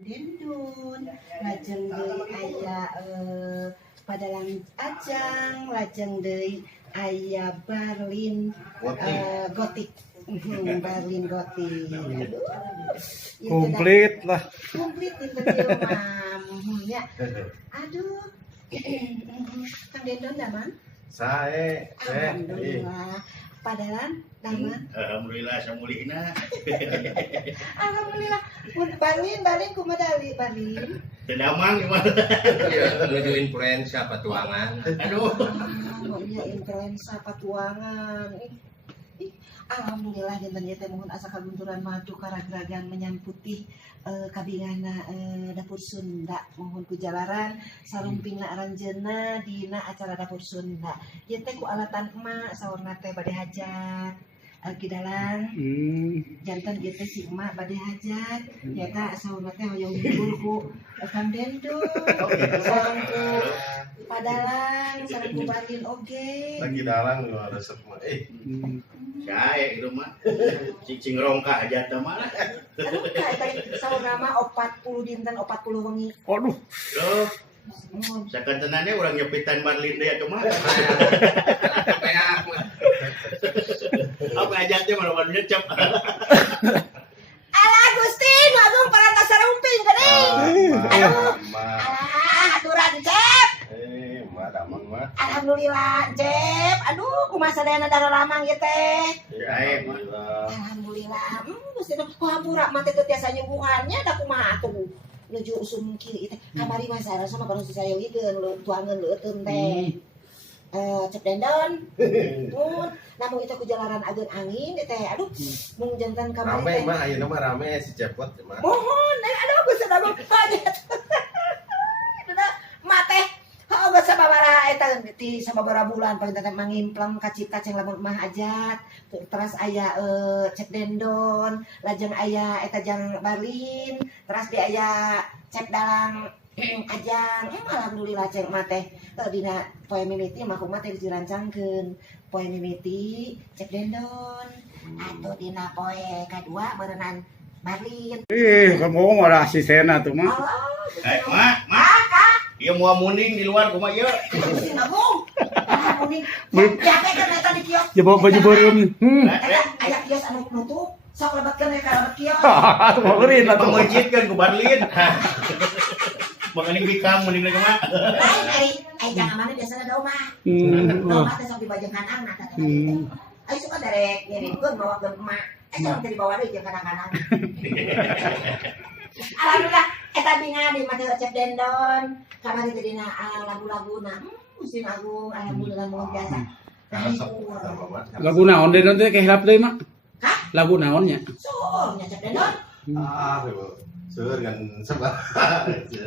Dendun, lajeng deui aya padalang ajang, lajeng deui aya Berlin gotik. Berlin gotik. Aduh. Komplit lah. Komplit itu dia mah. Ya. Aduh. Kang Dendun daman? Sae, Alhamdulillah. Padalan daman? Alhamdulillah samulihna. Alhamdulillah. Berlin kumaha Berlin? Tedamang gimana? Menuju influenza patuangan. Aduh. Iya influenza patuangan. Alhamdulillah dinten ieu teh mohon asa kagunturan maju karagragan menyamputi kabingana dapur Sunda mohon ku jalaran sarumpingna aranjeunna dina acara dapur Sunda. Ieu teh ku alatan emak saurna teh bade hajat. Kidalang jantan ieu teh si emak bade hajat. Eta saurna teh hoyong hibur ku Kang Dendun. Sareng ku Padalang, sareng ku Berlin oge. Lagi dalang lu resep mah. Sae itu mah. Cicing rongka aja teh mah. Aduh, kayak saurna mah 40 dinten 40 wengi. Aduh. Loh. Sakantenannya urang nyepitan Berlin deui atuh mah. Apa aja teh mah nyecep. Alah Agustin, agung parantos sarumping geuning. Aduh. Aturan Cep. Damang mah. Alhamdulillah Cep. Aduh, kumaha sadayana dara lamang ieu teh. Sae mah. Alhamdulillah. Gusti nu hampura mah teh teu tiasa nyembuhannya da kumaha tuh. Nuju usum kieu teh. Kamari mah sarasa mah baru sayaeugeun tuangeun leuteun teh. Cep Dendun. Namun itu ku jalaran ageun angin teh. Aduh, mung jantan kamari teh. Rame mah ayeuna mah rame si Cepot mah. Mohon, aduh Gusti Dago pajet. Mate geus sababaraha eta ti sababaraha bulan paling teh mangimplang kacipta ceng lamun mah hajat. Terus aya Cep Dendun, lajeng aya eta jang Berlin, terus di aya Cep Dalang ajang. Alhamdulillah ceng mah teh dina poe mimiti mah kumaha teh dirancangkeun. Poe mimiti Cep Dendun. Atuh dina poe kadua berenang Berlin. Kamu mah asisten tuh mah. Mak. Ieu moal muning di luar kumaha ieu? Gusti Agung. Muning. Jake kan eta di kios. Ya bawa baju baru nih. Aya kios anu nutup. Sok lebatkeun we ka kios. Mau beureun atuh. Pengejitkeun ku Berlin. Mengening bikam muning lagi mah. Ai jangan mana biasana da omah. Omah teh sok dibajeng kanang nah kata. Ai suka derek ngirimkeun bawakeun emak. Sok teh dibawa deui jeung kanang-kanang. Alhamdulillah eta binga di mah Cep Dendun. Kamari teh dina lagu-laguna. Gusti Agung alhamdulillah luar biasa. Lagu naon deh nanti kehelap deui mah? Hah? Lagu naonnya? So, nya Cep Dendun. Seueur kan sebab.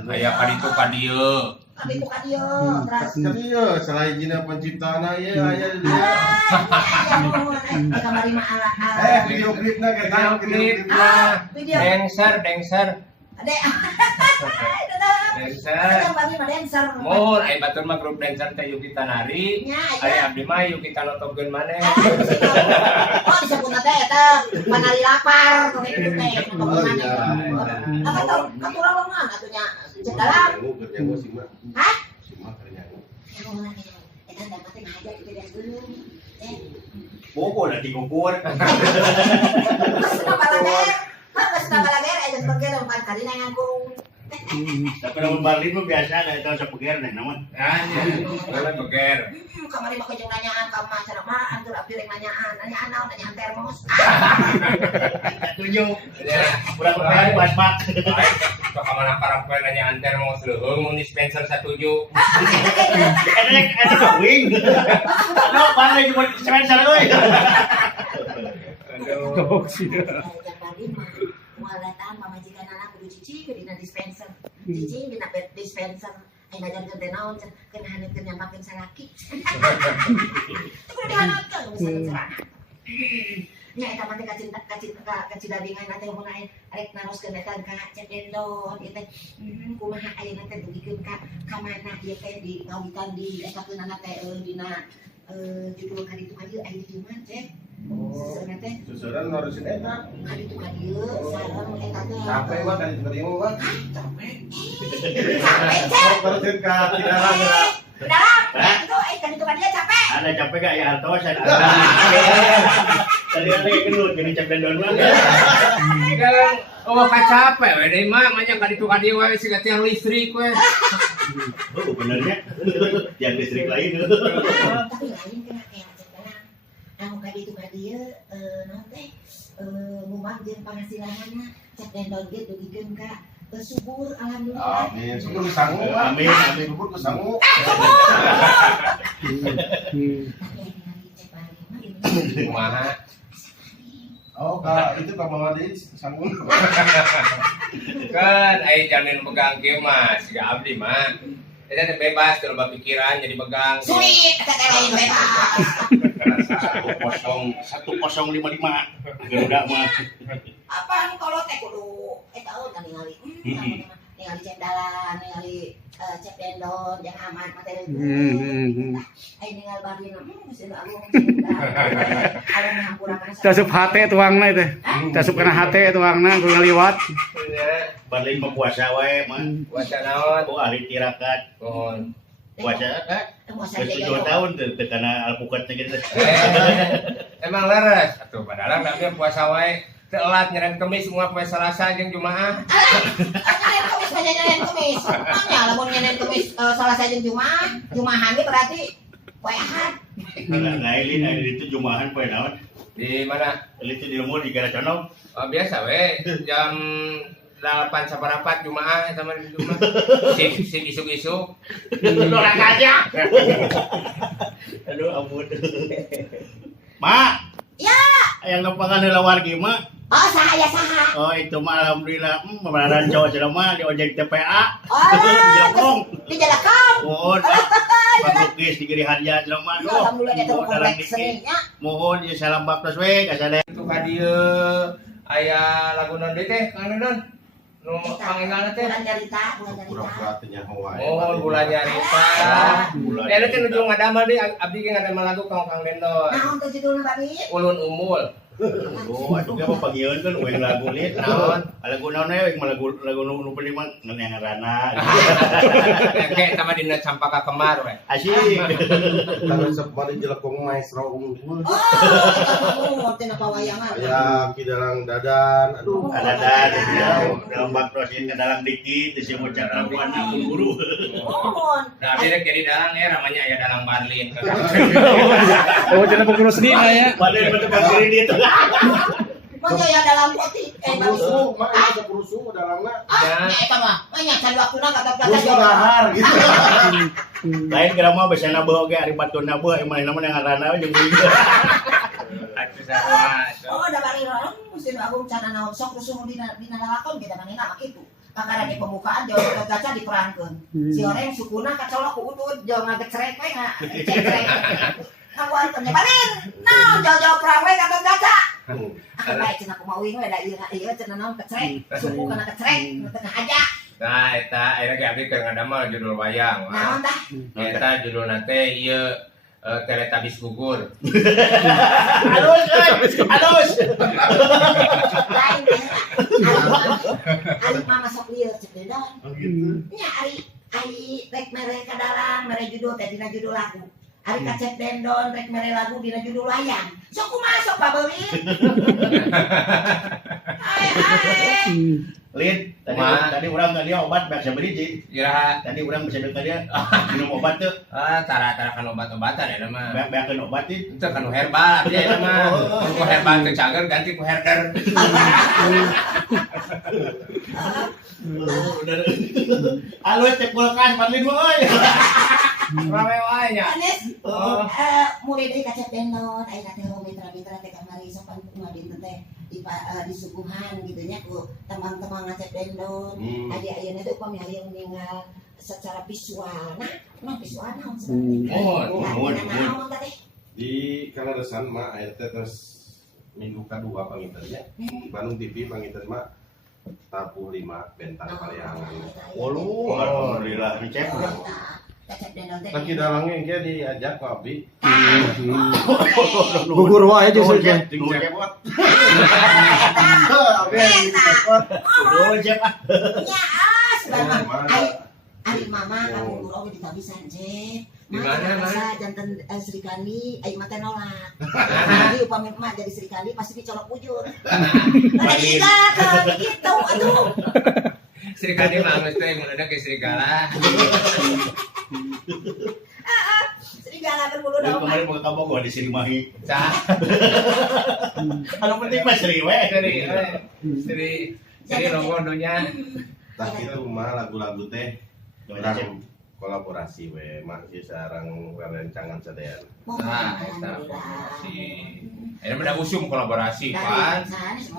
Aya kaditu ka dieu. Abi ku ka dieu. Terus Kan ieu selain jina penciptana ieu aya di dieu. kamari mah ala. Video klipna kan Klipna. Video. Dancer. Adek. Dancer. Yang bagi mah dancer. Mun aya batur mah grup dancer teh Yuki Tanari. Nya Aya abdi mah Yuki Tanotogkeun maneh. Oh, disebutna teh eta panari lapar teh itu teh. Apa tau katurang mah mana atunya? Cek dalam. Nyangu sih mah. Hah? Cuma ternyangu. Eta da mah teh ngaja itu dia geulung. Bobo lah dikukur. Geus nabalager. Geus nabalager aya beger umpan kali ngangkung. Tapi lamun Berlin mah biasa ada eta sapeger nih namun. Lawan beger. Kamari mah kejeng nanyaan ka mah cenah mah antur abdi rek nanyaan. Nanyaan termos. Tunjuk. Urang beber basmat. Kok kamana karep we nanya anter mau leuheung mun dispenser 17. Eta kawing. Aduh, pandai cuma dispenser euy. Aduh. Gabok sih. Moal datang pamajikan anak kudu cicing ke dina dispenser. Cicing dina dispenser. Ai ngajarkeun teh naon cenah keun haneutkeun nyampakeun salaki. Kudu dihaneutkeun misalnya cerana. Nya eta mah teh kacidadingan teh mun aya arek naroskeun eta ka Cep Dendun ieu teh kumaha ayeuna teh dugikeun ka mana ieu teh di ngawitan di etakeun anak teh dina judul kaditu aya di dieu mah Cep. Susuran teh Susuran ngurusin eta. kan itu kan dieu sareng eta teh. Capek mah tadi tadi mah. Capek. Ngurusin ka Cidalang. Dalam itu kan itu kan dia capek. Ada capek gak ya Harto? Tadi ada yang genut, gini capek doang mah. Kan oh capek we deui mah manya ka ditu ka dieu we siga tiang listrik we. Oh benernya, yang listrik lain. Tapi lain kena kayak cenah. Anu ka ditu ka dieu naon teh mumang jeung penghasilanna cek dendol ge dugikeun ka subur alhamdulillah. Amin. Syukur sangu. Amin. Amin. Syukur sangu. Kumaha? Oh, itu ka Mama Dewi sangu. Kan aya jamin pegang kieu mah siga abdi mah. Eta teh bebas teu loba pikiran jadi pegang. Sulit eta teh lain bebas. 1055 Garuda mah. Apaan kalau teh kudu eta kan ningali ningali cek dalan ningali cek dendon yang aman materi ai ningali barina mesin agung kalau ngampurakan Casup hate tuangna teh. Casup kana hate tuangna kudu ngaliwat. Balik mah puasa wae mah. Puasa naon? Oh ahli tirakat. Pohon. Puasa kan? Geus 2 tahun teu kana alpukat teh gitu. Emang leres atuh padahal namanya puasa wae telat nyeren kemis semua poe Selasa jeung Jumaah. nyenen kemis mah nyenen kemis manya lamun nyenen kemis Selasa jeung Jumaah Jumahan ge berarti poe Ahad. Nah, ini itu Jumahan poe naon? Di mana? Itu di rumah di Garacono. Oh, biasa we jam 8 saparapat Jumaah eta mah di Jumaah. Sip isuk-isuk. Dorang aja. Aduh ampun. Mak. Ya. Yang numpangan heula wargi mah. Oh saha. Oh itu mah alhamdulillah mararan cowok jelema di ojek TPA. Oh. Di Jalakam. Mohon. Pangukis di Giri Harja jelema. Alhamdulillah eta kompleks seninya. Mohon ya salam baktos we ka sadaya. Itu ka dieu aya lagu naon deui teh Kang Dodon? Nu pangingalna teh Bulan nyarita. Pura-pura teh nyaho wae. oh bulan nyarita. Eta teh nuju ngadamel deui abdi ge ngadamel lagu Kang Dendon. Naon teh judulna bari? Ulun Umul. Oh, atuh ge mah pagieun kan we lagu lit naon? Lagu naon we lagu nu beli mah ngeungarana. Kayak sama dina Campaka Kemar we. Asyik. Kalau separi jelekong maestro unggul. Oh, teh pawayangan. Ya Cidalang dadan. Aduh. Ada dalam baktos ke dalam dikit disebut cara buat akun guru. Mohon. Nah, dia jadi dalang ya namanya ya dalang Barlin. Oh, cenah pengurus dina ya. Padahal betul kredit. Manya ya dalam poti Perusuh, mak ada perusuh dalangna. Eta mah, manya can waktuna kata-kata Perusuh dahar gitu. Lain kira mah besana beuh ge ari batuna beuh emang nama yang ngaranna jeung beuh. Atuh sama. Oh, da bari orang musim agung cana naon sok rusuh dina lalakon kita manehna mah kitu. Kakara di pembukaan jauh ke kaca diperangkeun. Si orang sukuna kacolok ku udud jauh ngagecrek we ngecek. Ngawan penyebarin. Naon jauh-jauh perang we kata kaca. Aku baik cenah kumaha we da ieu cenah naon kecrek. Suku kana kecrek tengah aja. Nah, eta ayeuna ge abdi keur ngadamel judul wayang. Naon tah? Eta judulna teh ieu Teletubbies gugur. Halus. Lain ari mama sok lieur cek dedon. Oh gitu. Nya ari rek mere ka dalang mere judul teh dina judul lagu. Ari ka cek dendon rek mere lagu dina judul wayang. Sok kumaha sok pabeulit. Hai. Lin, tadi urang ka dia obat beak sabeureji. Iraha Tadi urang bisa ka dia minum obat teu. tara-tara kan obat-obatan ya mah. Beakeun obat teh. Itu kan herbal abdi eta mah. Ku herbal teu cager ganti ku herder. Bener. Halus cek kulkas Padlin mah euy. Rame wae nya. Anes, mulai dari kaca dendon, ayeuna teh mitra-mitra teh kamari sopan kumaha dinten teh disuguhan gitu nya ku teman-teman ngacek dendon. Adi ayeuna teh upami aya meninggal secara visual. Nah, emang visual naon sebenarnya? Naon teh? Di Kalaresan mah aya teh terus minggu kedua pangintennya. Bandung TV panginten mah Tapuh 5 Bentang Pariangan. Walu, alhamdulillah dicek. Cecep dendol teh. Laki dalangnya dia diajak ke Abi. Gugur wae aja Oh, saja. Jep. Ting cepot. Abi yang cepot. Oh, Jep. Nya sebenarnya. Mana? Ari mama kamu guru di tabisan je. Di mana, Masa jantan Sri Kandi, aing mah teh nolak. Jadi upami emak jadi Sri Kandi pasti dicolok ujur. Tadi kan gitu aduh. Serikali mah geus teh mun ada ke serigala. Serigala berbulu Yang domba. kemarin mau tabok gua di sini mahi. Cah. Kalau penting mah seri we. Seri nongkodonya. Tah kitu mah lagu-lagu teh Orang orang kolaborasi we masih sareng rencangan sadayana. Nah, eta kolaborasi. Ini beda usum kolaborasi kan.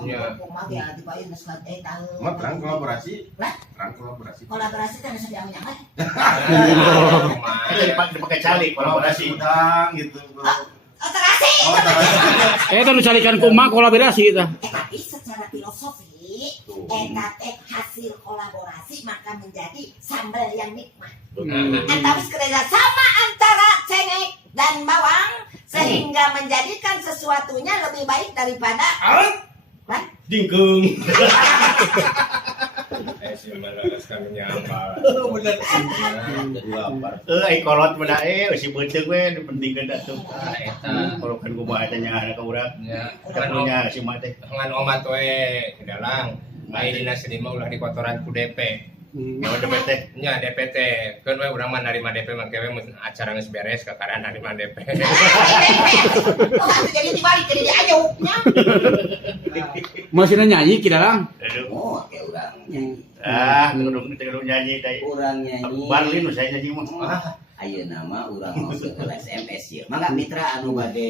Iya. Kumaha ge ati bae geus tahu. Mah terang kolaborasi. Lah? Terang kolaborasi. Kolaborasi kan bisa diambil kan? Itu dipakai cali kolaborasi. Udang gitu. Oh, terasi. Oh, terasi. Eta nu carikan kumaha kolaborasi eta. Tapi secara filosofi eta teh hasil kolaborasi maka menjadi sambal yang nikmat. Tapi kerja sama antara cengek dan bawang sehingga menjadikan sesuatunya lebih baik daripada Dingkung. Si Malaras kami nyambal. Bener. Kolot pada si beuteuh we penting ganda tuh. Eta. Kalau kan gua bae tanya anak urang. Ya, Kan punya si mah teh. ngan omat we dalang. Lain dina sedih mah ulah dikotoran ku DP. Nyawa DPT. Nya DPT. Keun we urang mah narima DP mah kewe mun acara geus beres kakaran narima DP. Oh, jadi dibalik jadi diajuknya. Masih nyanyi ki dalang. Aduh. Oh, kayak orang nyanyi. Kudu nyanyi teh. Orang nyanyi. Barlin nu saya nyanyi mah. Ayo nama orang mau ke SMS ya. Mangga mitra anu bade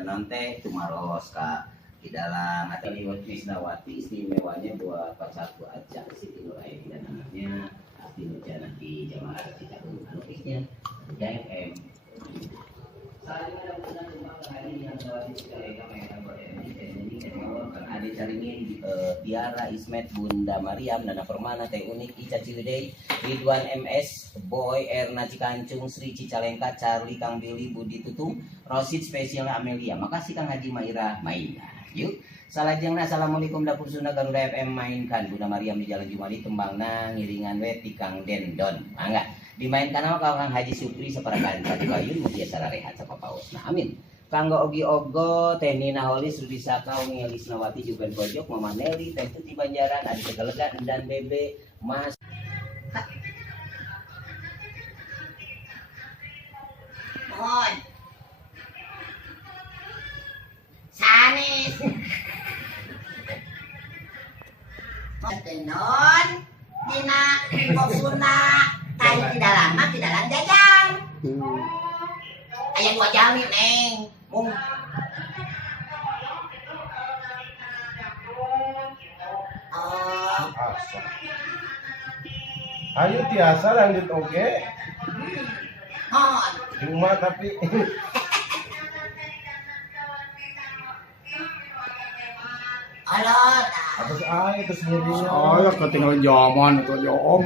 nonte tumaros ka di dalam atau liwat Misnawati istimewanya buat Pacarku Acak Siti Nuraini dan anaknya Asti Nurjana di Jamaah Citarum anu isnya JFM. Saling ada pesan cuma hari ini yang lewat Cicalengka mainkan ini ada caringin Tiara Ismet Bunda Mariam Nana Permana Teh Unik Ica Ciwidey Ridwan MS Boy Erna Cikancung Sri Cicalengka Charlie Kang Billy Budi Tutung Rosid Spesial Amelia. Makasih Kang Haji Maira Mainkan. Yuk salajengna assalamualaikum dapur Sunda Garuda FM mainkan Bunda Mariam di Jalan Jumali Tembangna ngiringan we ti Kang Dendon. Mangga dimainkan sama Kang Haji Supri saparakan Kang Bayun mugia sara rehat sapapaos. Nah amin. Kanggo Ogi Ogo, Teh Nina Holis, Rudi Sakau, Ngelis Nawati, Juben Pojok, Mama Nelly, Teh Tuti Banjaran, Adi Tegalegan, dan Bebe, Mas. Mohon. Sanes. Tenon dina kok Sunda tadi tidak lama jajang. Aya 2 jam nih, Neng. Mung. Oh, Asa. Ayo tiasa lanjut oke. mohon. Cuma tapi Allah. atas air terus jadinya. Oh, ya ketinggalan zaman atau jom.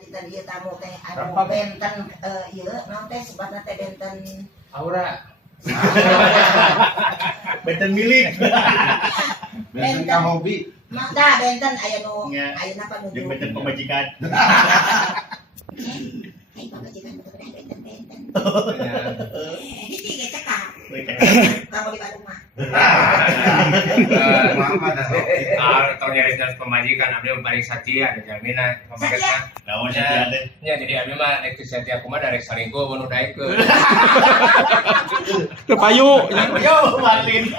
Kita dia tamu teh anu benten ieu naon teh sebatna teh benten Aura. Benten milik. Benten ka hobi. Mangga benten aya nu Ya. ayeuna apa nu Jeung benten pemajikan. Ai pamajikan betul benten. Ya. Hiji ge cekak. Kamu di Bandung mah. Mama dah. Tahun nyaris dari pemajikan abdi mah paling satia ada jaminan pemajikan. Naon saja teh. Ya jadi abdi mah rek satia kumaha dari salingkuh mun daekeun. Teu payu. Yo, Marlin.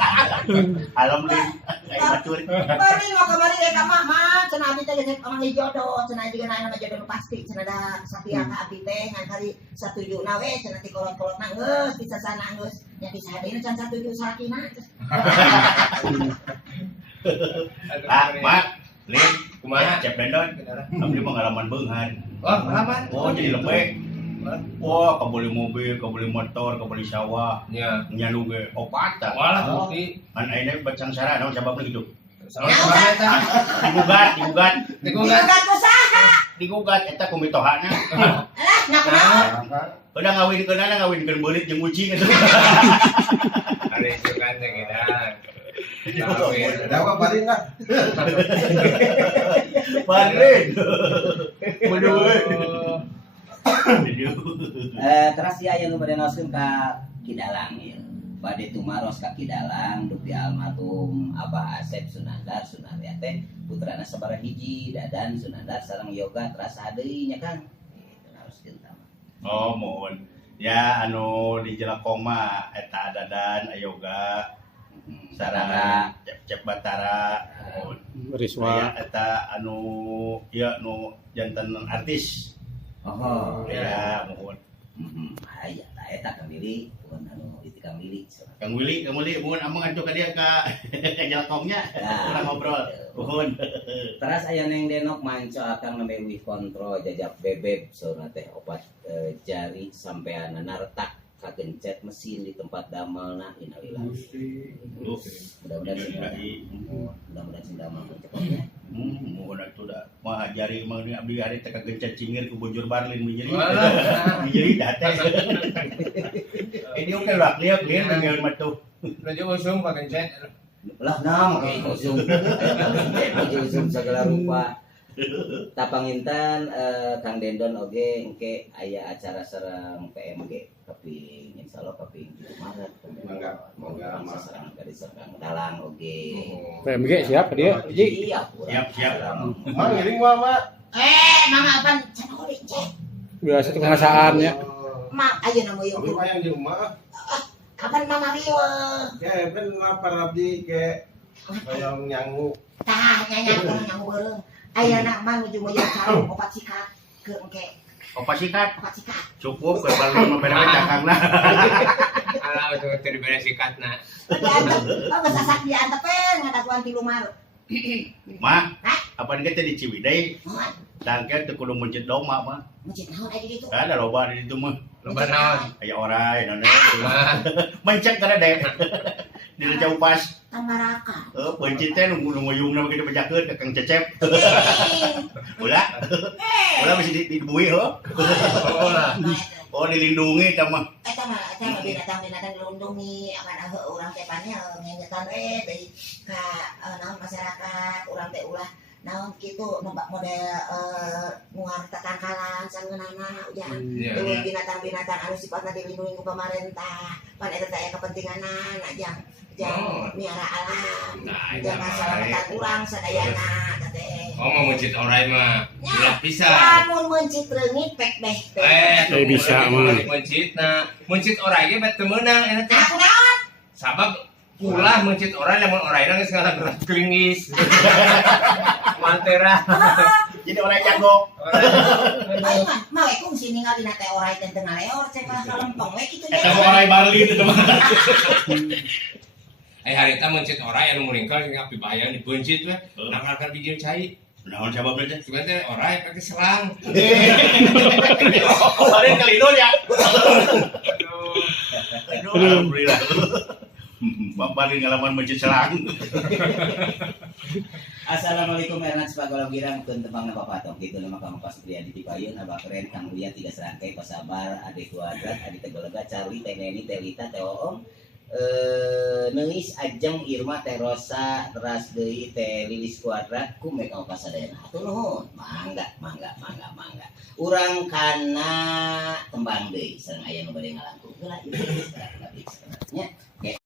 Alam lin. Ai batur. Bari mau kemari deh ka mama, cenah abdi teh geus amang jodoh, cenah juga nama jodoh nu pasti, cenah da satia ka abdi teh ngan kali satujuna we cenah ti kolot-kolotna geus bisa sana geus. Ya bisa deui can satuju sakina. Mak, lin. Kumaha? Cep bendon. Abdi pengalaman beunghar. Oh, pengalaman. Oh, jadi lembek. Wah, kabeli mobil, kabeli motor, kabeli sawah. Ya. Nyanu ge opat tah. Walah bukti An ayeuna bacang sara naon sabab gitu. Sama banget ta. digugat Digugat. digugat eta kumitohana Nah, udah ngawinkeun beulit jeung uji gitu. hari itu kan kita. Kawin. Dawa paling lah. Panen. Waduh. Terus ya yang pada noskeun ka Kidalang ya. Bade tumaros ka Kidalang dupi almarhum Abah Asep Sunandar Sunarya teh putrana sabaraha hiji Dadan Sunandar sareng Yoga terasa deui nya Kang. Itu naroskeun tama. Oh, mohon. Ya anu di Jelakong mah eta Dadan Ayoga sareng Cep Batara. Mohon. Riswa. Ya eta anu ya nu janten artis. Oh, Ya, mohon. aya tah eta Kang Willy, pun anu itu Kang Willy. Kang Willy, mohon amang atuh ka dia ka Jelakongnya. Urang ngobrol. Mohon. Teras aya neng denok manco akan ngebewi kontrol jajak bebeb saurna teh opat jari sampean nartak kagencet mesin di tempat damelna innalillahi. Mudah-mudahan sing damel cepatnya. Mohon atuh da. Mah jari mah ni abdi ari teh kagencet cingir ku bujur barlin mijeri. Walah. Mijeri datang. Ini oke lah, lihat dengan matu. Raja usum Pak Kencet. Lah nama kayak usum segala rupa. Tapangintan Kang Dendon oge engke aya acara sareng PMG tapi insyaallah tapi Maret Mangga. sareng ka diserang dalang oge. PMG siap dia? Ji. Siap. Mang ngiring mah. Mama apaan? Cana kulit, cek. Biasa tuh pengasaan ya. Mak, ayo nama Abi yuk. mah yang di rumah. Kapan mama riwa? Kayak kan lapar abdi kayak yang nyangu. Tah, nyanyi orang yang bareng. Ayo nak mah nuju moyang cari opat sikat ke engke. Opa sikat Opat sikat. cukup ke balon mah cakangna. Ala itu teu dibere sikatna. Diantep, geus asak diantepen ngadaguan 3 Maret. Mah, apa ini teh di Ciwidey? Mohon, Tangke teu kudu muncit doma mah. masjid naon aya di ditu? Ada loba di ditu mah. Loba naon? Aya orai nana. Mencet kada deh. Di jauh pas. Tamaraka. Pencit teh nu nguyungna begitu bejakeun ke Kang Cecep. Ulah. Ulah masih dibui heuh. Oh lah. Oh dilindungi tah mah. Eta mah binatang-binatang dilindungi akan urang teh pannya ngengetan we deui ka naon masyarakat urang teh ulah naon kitu nombak model nguar tatangkalan sangeunana ujang Iya. binatang-binatang anu sifatna dilindungi ku pamarentah pan eta teh aya kepentinganan ajang miara alam jang masyarakat urang sadayana teh Oh mau mencit orai mah. Ulah pisan. lamun mencit reungit pek beh Bisa mah. Mencit nah, mencit orai ge bet teu meunang eta teh. aku naon Sabab ulah mencit orai lamun oraina geus ngagerak klingis. Mantera. Jadi orang jago. ayo mah we kungsi ningali na teh orai teh teu ngaleor cek ka lempeng we kitu Eta mah orai Bali itu mah. Harita mencit orai anu muringkel sing api bahaya dipencit we. Nakalkan video cai. Naon sababna teh? Cuman teh orai pakai selang. Kemarin kali itu ya. Aduh, alhamdulillah. Bapak di ngalaman masjid selang. Assalamualaikum warahmatullahi wabarakatuh. Keun tepangna papatok kitu nama Kang Pas Priadi di Payun Abah Keren Kang Uya 3 serangkai pasabar Ade Kuadrat Ade Tegalega Charlie Teh Neni Teh Lita Teh Oom Neis Ajeng Irma Teh Rosa teras deui Teh Lilis Kuadrat ku make up pasadayana. Atuh nuhun. Mangga. Urang kana tembang deui sareng aya nu bade ngalangkung. Geula ieu sebenarnya.